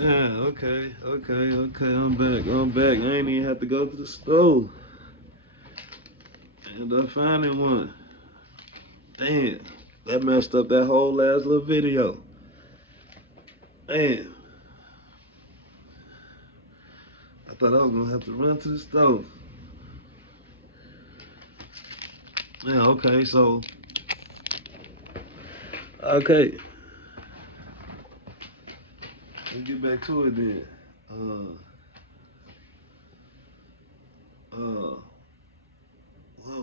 Yeah, okay. I'm back. I ain't even have to go to the store. And I finding one. Damn, that messed up that whole last little video. Damn, I thought I was gonna have to run to the store. Yeah, okay, so okay, let's get back to it then. Uh,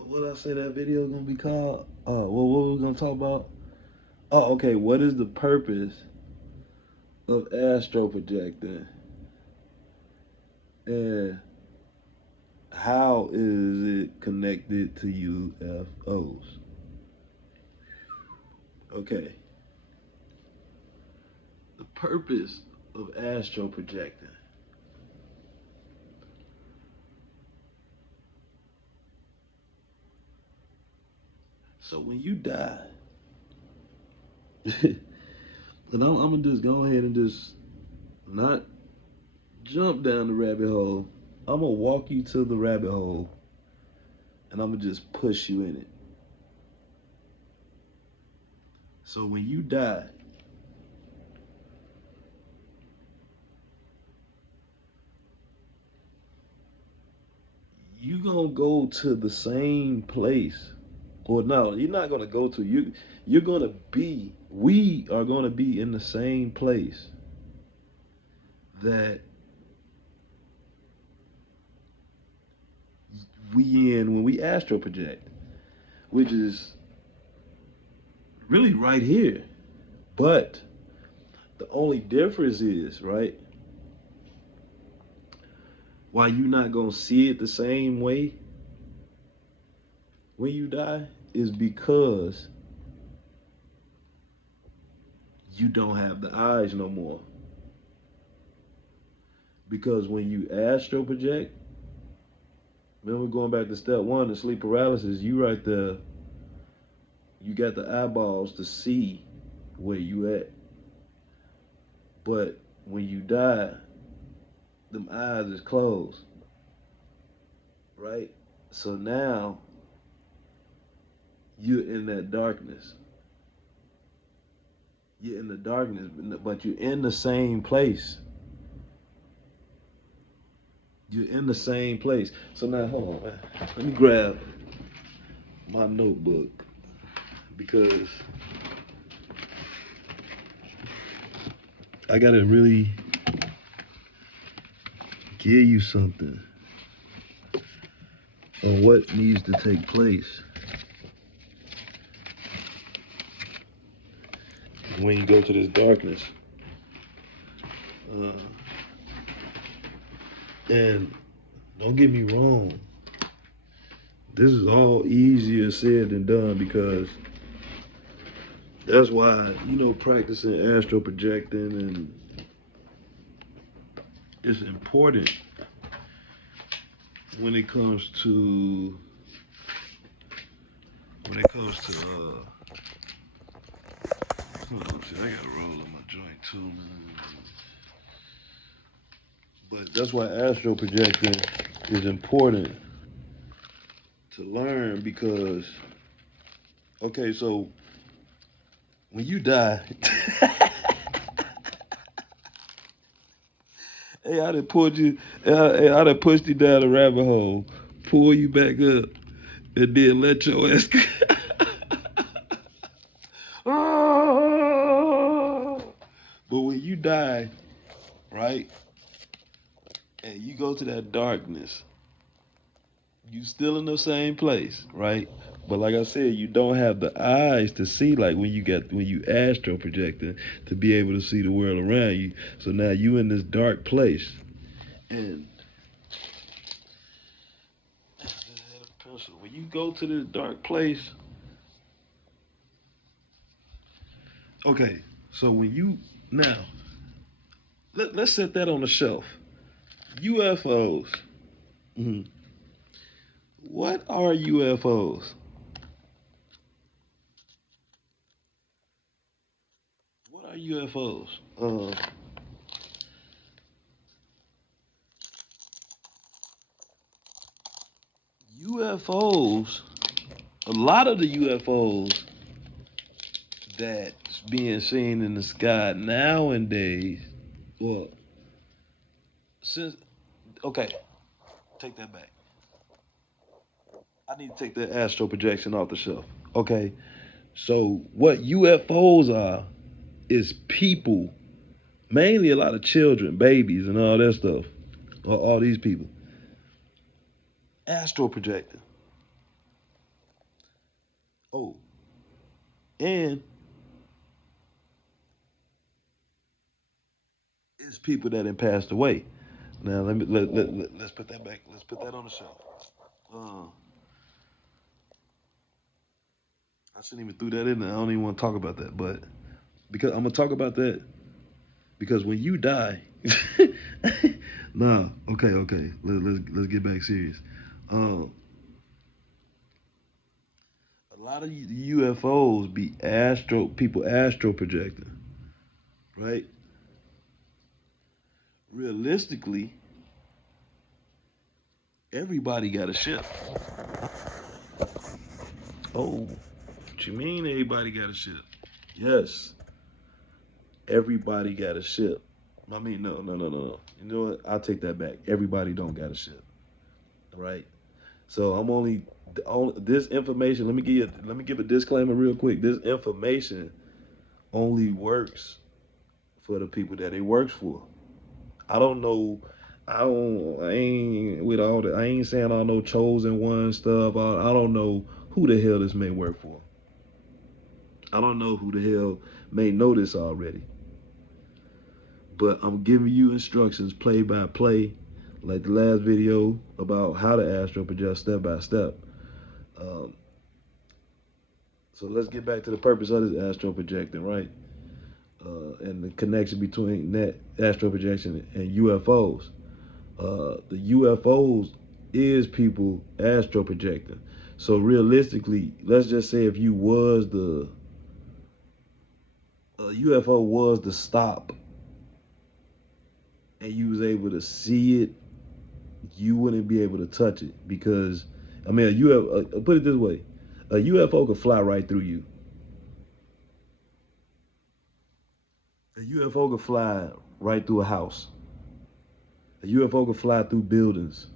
what I say that video gonna be called? What we gonna talk about? Oh, okay. What is the purpose of astro projecting, and how is it connected to UFOs? Okay, the purpose of astro projecting. So when you die, and I'm gonna just go ahead and just not jump down the rabbit hole. I'm gonna walk you to the rabbit hole, and I'm gonna just push you in it. So when you die, you gonna go to the same place. Or no, you're not gonna go to you. You're gonna be. We are gonna be in the same place that we in when we astral project, which is really right here. But the only difference is, right, why you not gonna see it the same way when you die is because you don't have the eyes no more. Because when you astral project, remember going back to step one, the sleep paralysis, you right there, you got the eyeballs to see where you at. But when you die, them eyes is closed, right? So now you're in that darkness. You're in the darkness, but you're in the same place. You're in the same place. So now, hold on, man. Let me grab my notebook because I gotta really give you something on what needs to take place when you go to this darkness. Uh, and don't get me wrong, this is all easier said than done because that's why, practicing astral projecting and it's important when it comes to hold on, see, I gotta roll in my joint too, man. But that's why astral projecting is important to learn because okay, so when you die, hey, I done pulled you, I done pushed you down the rabbit hole, pull you back up, and then let your ass. But when you die, right, and you go to that darkness, you still in the same place, right? But like I said, you don't have the eyes to see like when you astral projecting to be able to see the world around you. So now you in this dark place. And I just had a pencil. When you go to this dark place, okay, so when you now let's set that on the shelf. UFOs. Mhm. What are UFOs? What are UFOs? UFOs, a lot of the UFOs that's being seen in the sky nowadays, well, since, okay, take that back. I need to take that astral projection off the shelf. Okay, so what UFOs are is people, mainly a lot of children, babies, and all that stuff, or all these people, astral projecting. Oh, and it's people that have passed away. Now let's put that back. Let's put that on the shelf. Uh, I shouldn't even threw that in there. I don't even want to talk about that, but because I'm gonna talk about that because when you die, nah, okay. Let's get back serious. Uh, a lot of UFOs be astral projecting, right? Realistically, everybody got a ship. Oh, what you mean everybody got a ship? Yes, everybody got a ship. I mean, no. You know what? I'll take that back. Everybody don't got a ship, right? So I'm only this information. Let me give a disclaimer real quick. This information only works for the people that it works for. I don't know. I ain't with all that. I ain't saying all no chosen one stuff. I don't know who the hell this may work for. I don't know who the hell may know this already. But I'm giving you instructions play by play, like the last video about how to astral project step by step. Um, so let's get back to the purpose of this astral projecting, right? And the connection between that astral projection and UFOs. The UFOs is people astral projecting. So realistically, let's just say if you was the UFO was the stop, and you was able to see it, you wouldn't be able to touch it because, I mean, a UFO. Put it this way, a UFO could fly right through you. A UFO could fly right through a house. A UFO could fly through buildings.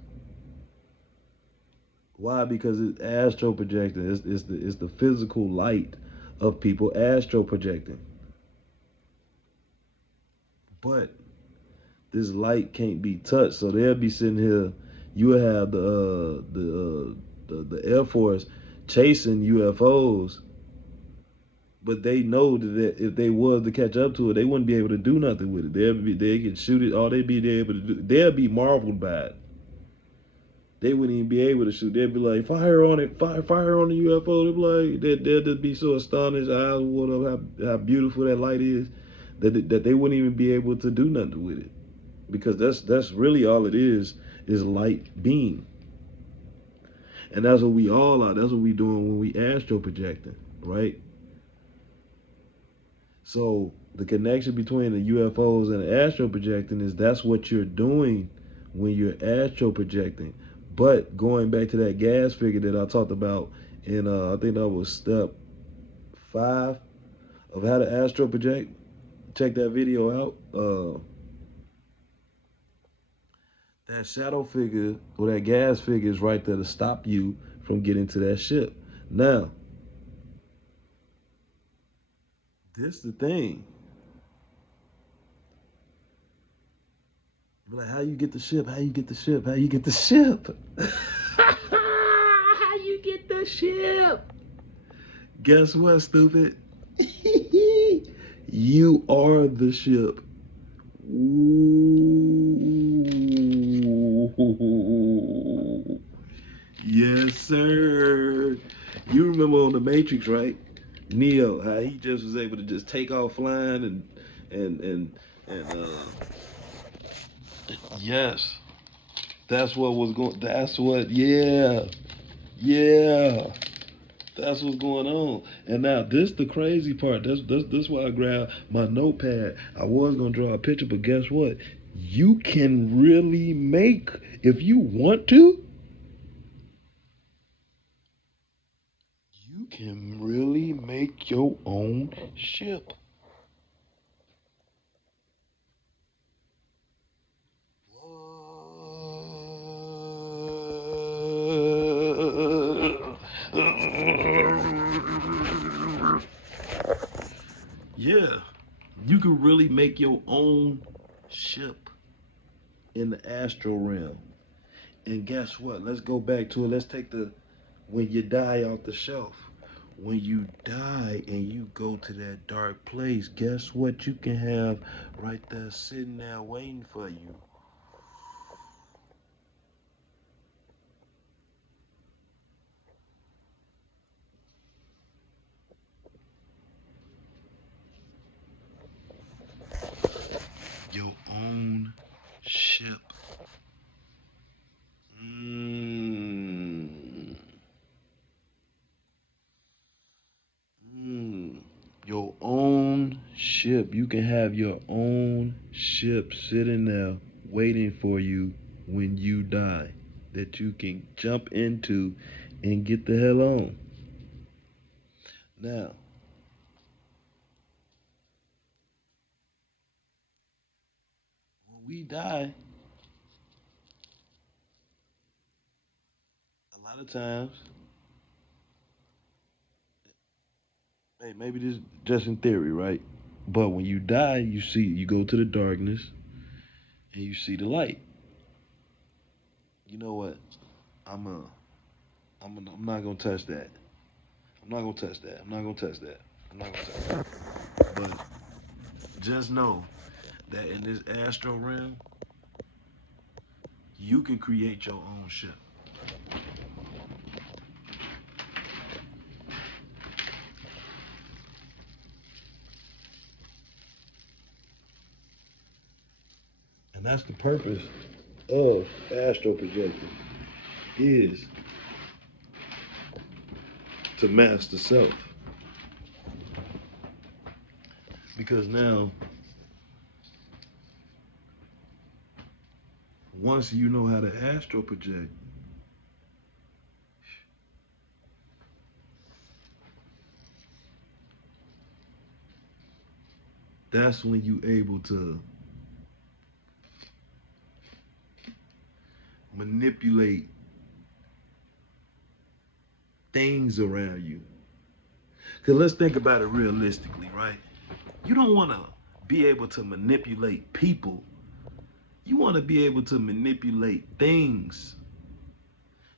Why? Because it's astral projecting. It's the physical light of people astral projecting. But this light can't be touched, so they'll be sitting here. You have the Air Force chasing UFOs, but they know that if they was to catch up to it, they wouldn't be able to do nothing with it. They could shoot it. All they'd be able to do, they'll be marveled by it. They wouldn't even be able to shoot. They'd be like, fire on it, fire on the UFO. They'd be like, they'll just be so astonished, eyes would up how beautiful that light is, that they wouldn't even be able to do nothing with it, because that's really all it is light beam, and that's what we all are. That's what we doing when we astral projecting, right? So the connection between the UFOs and the astral projecting is that's what you're doing when you're astral projecting. But going back to that gas figure that I talked about in I think that was step 5 of how to astral project. Check that video out. That shadow figure or that gas figure is right there to stop you from getting to that ship. Now, this the thing. You're like, how you get the ship? How you get the ship? How you get the ship? How you get the ship? Guess what, stupid? You are the ship. Ooh. Yes, sir. You remember on the Matrix, right? Neo, how he just was able to just take off flying and yes, that's what was going. That's what. Yeah. That's what's going on. And now this the crazy part. This why I grabbed my notepad. I was gonna draw a picture, but guess what? You can really make if you want to. can really make your own ship. Yeah, you can really make your own ship in the astral realm. And guess what? Let's go back to it. Let's take the when you die off the shelf. When you die and you go to that dark place, guess what you can have right there sitting there waiting for you? Your own ship. Mm. Mm. Your own ship. You can have your own ship sitting there waiting for you when you die that you can jump into and get the hell on. Now, when we die, a lot of times, hey, maybe this just in theory, right? But when you die, you go to the darkness and you see the light. You know what? I'm a, I'm not gonna touch that. I'm not gonna touch that. I'm not gonna touch that. I'm not gonna touch that. But just know that in this astral realm, you can create your own ship. And that's the purpose of astral projecting is to master self. Because now, once you know how to astral project, that's when you able to manipulate things around you. Because let's think about it realistically, right? You don't want to be able to manipulate people. You want to be able to manipulate things.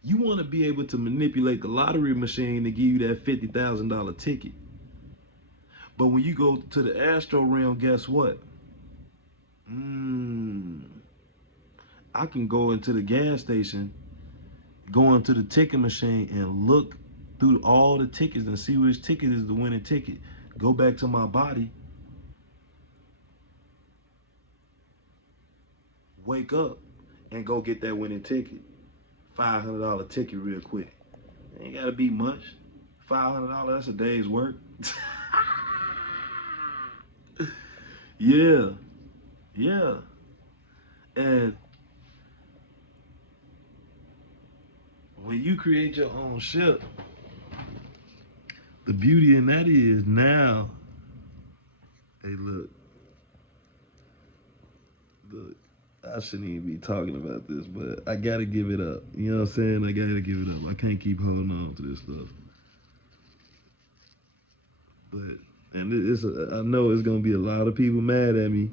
You want to be able to manipulate the lottery machine to give you that $50,000 ticket. But when you go to the astral realm, guess what? Mm, I can go into the gas station, go into the ticket machine, and look through all the tickets and see which ticket is the winning ticket. Go back to my body, wake up, and go get that winning ticket. $500 ticket real quick. Ain't gotta be much. $500, that's a day's work. Yeah, yeah. And when you create your own ship, the beauty in that is now, hey, look, I shouldn't even be talking about this, but I gotta give it up. You know what I'm saying? I gotta give it up. I can't keep holding on to this stuff. But and I know it's gonna be a lot of people mad at me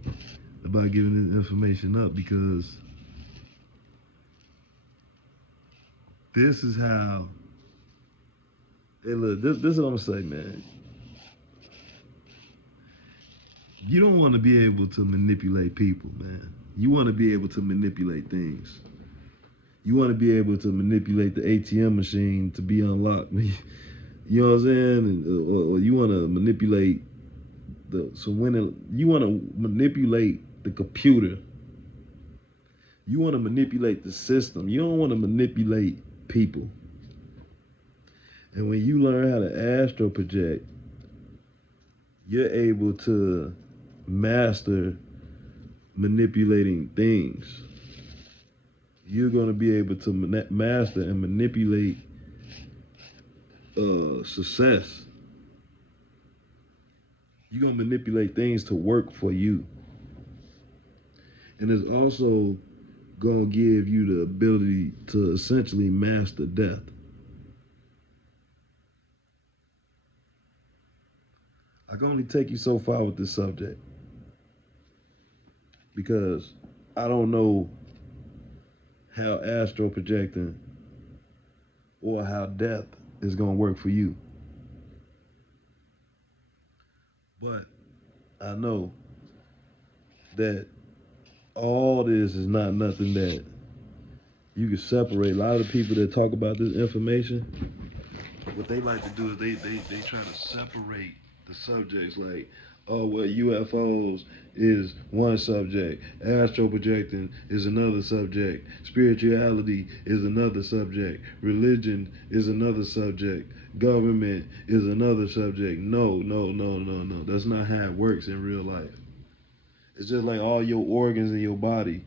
about giving this information up because this is how. Hey, look, this is what I'm gonna say, man. You don't want to be able to manipulate people, man. You want to be able to manipulate things. You want to be able to manipulate the ATM machine to be unlocked. You know what I'm saying? Or you want to manipulate you want to manipulate the computer. You want to manipulate the system. You don't want to manipulate people. And when you learn how to astral project, you're able to master manipulating things. You're going to be able to master and manipulate success. You're gonna manipulate things to work for you, and it's also gonna give you the ability to essentially master death. I can only take you so far with this subject because I don't know how astral projecting or how death is gonna work for you, but I know that all this is not nothing that you can separate. A lot of the people that talk about this information, what they like to do is they try to separate the subjects, like, oh well, UFOs is one subject, astral projecting is another subject, spirituality is another subject, religion is another subject, government is another subject. No, no, no, no, no. That's not how it works in real life. It's just like all your organs in your body,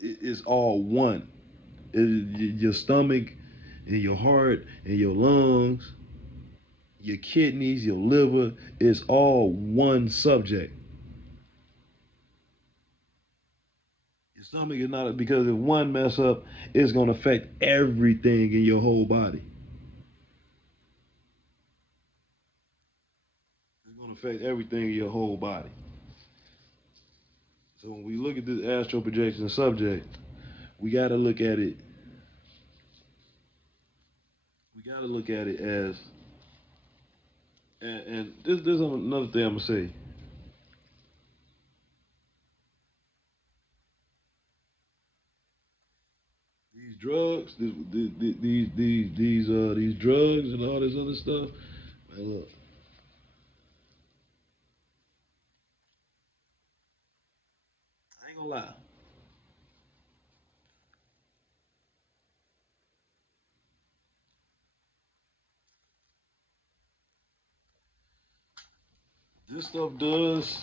it's all one. Your stomach and your heart and your lungs, your kidneys, your liver, is all one subject. Your stomach is not, because if one mess up, it's gonna affect everything in your whole body. It's gonna affect everything in your whole body. So when we look at this astral projection subject, we gotta look at it. We gotta look at it as, and this is another thing I'm gonna say. These drugs, these drugs and all this other stuff. Man, look, I ain't gonna lie. This stuff does,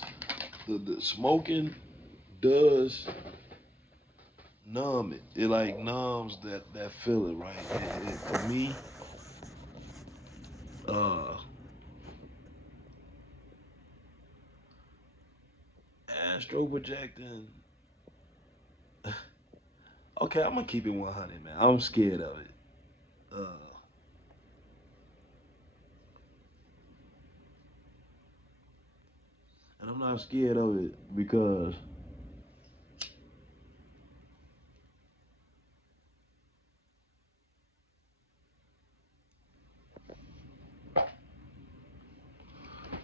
the smoking does numb it. It like numbs that feeling, right? For me, uh, astro projecting. Okay, I'm gonna keep it 100, man. I'm scared of it. Uh, and I'm not scared of it because,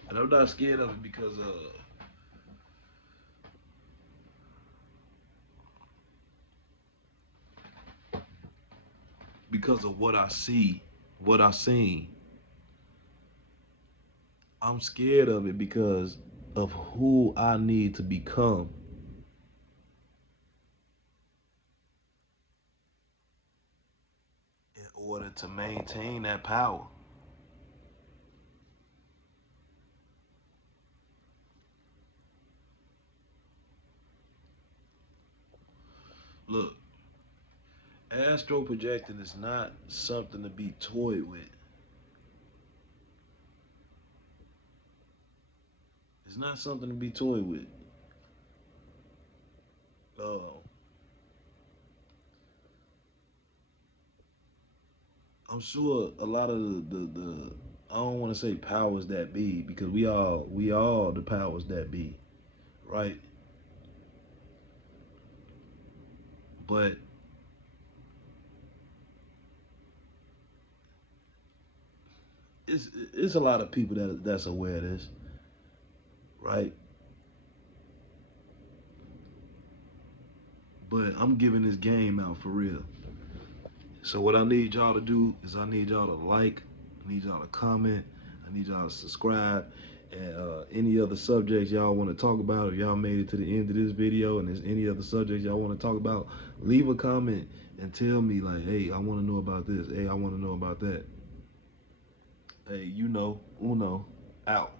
and I'm not scared of it because of what I see, what I seen. I'm scared of it because of who I need to become in order to maintain that power. Look, astral projecting is not something to be toyed with. It's not something to be toyed with. Uh, I'm sure a lot of the I don't want to say powers that be, because we all the powers that be, right? But it's a lot of people that's aware of this, right? But I'm giving this game out for real. So what I need y'all to do is, I need y'all to like, I need y'all to comment, I need y'all to subscribe, and any other subjects y'all want to talk about, if y'all made it to the end of this video and there's any other subjects y'all want to talk about, leave a comment and tell me, like, hey, I want to know about this. Hey, I want to know about that. Hey, Uno, out.